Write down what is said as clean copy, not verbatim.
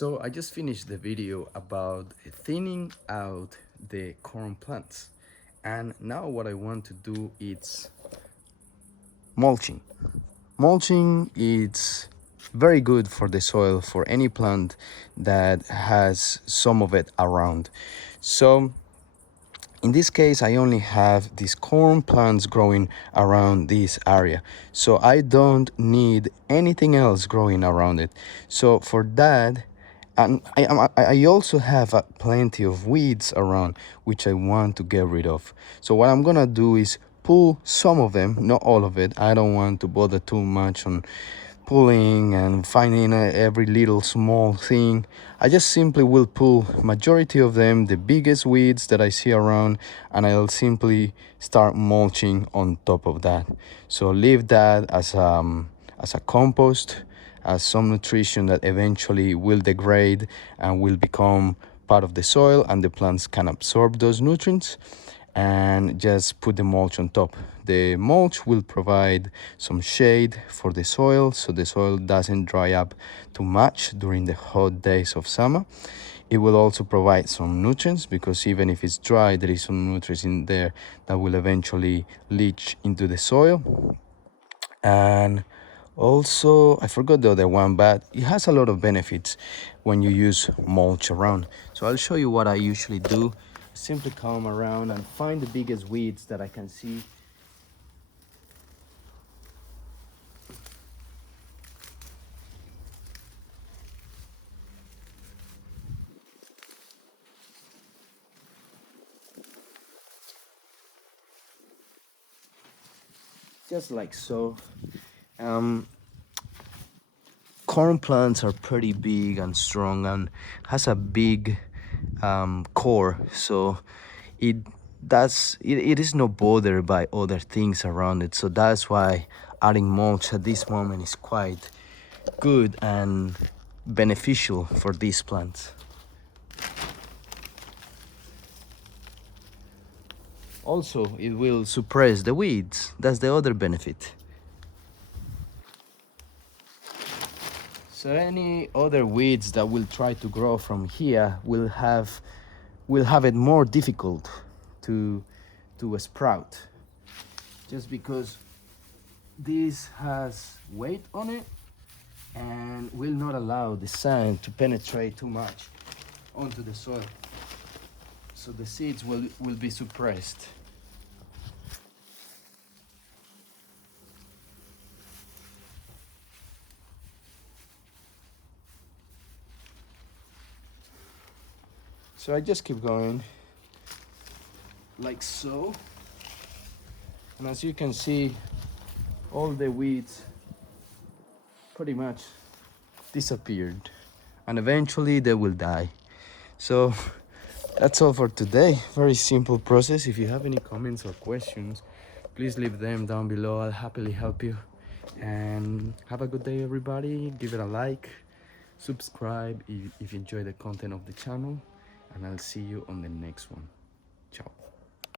So I just finished the video about thinning out the corn plants, and now what I want to do is mulching. Mulching is very good for the soil for any plant that has some of it around. So in this case, I only have these corn plants growing around this area, so I don't need anything else growing around it. So for that, and I also have plenty of weeds around which I want to get rid of. So what I'm gonna do is pull some of them, not all of it. I don't want to bother too much on pulling and finding every little small thing. I just simply will pull majority of them, the biggest weeds that I see around, and I'll simply start mulching on top of that. So leave that as a compost, as some nutrition that eventually will degrade and will become part of the soil, and the plants can absorb those nutrients, and just put the mulch on top. The mulch will provide some shade for the soil, so the soil doesn't dry up too much during the hot days of summer. It will also provide some nutrients, because even if it's dry, there is some nutrients in there that will eventually leach into the soil. And also, I forgot the other one, but it has a lot of benefits when you use mulch around. So I'll show you what I usually do. Simply come around and find the biggest weeds that I can see. Just like so. Corn plants are pretty big and strong and has a big core, so it is not bothered by other things around it. So that's why adding mulch at this moment is quite good and beneficial for these plants. Also, it will suppress the weeds. That's the other benefit. So any other weeds that will try to grow from here will have it more difficult to sprout, just because this has weight on it and will not allow the sand to penetrate too much onto the soil, so the seeds will be suppressed. So I just keep going like so, and as you can see, all the weeds pretty much disappeared, and eventually they will die. So that's all for today. Very simple process. If you have any comments or questions, please leave them down below. I'll happily help you. And have a good day, everybody. Give it a like, subscribe if you enjoy the content of the channel, and I'll see you on the next one. Ciao.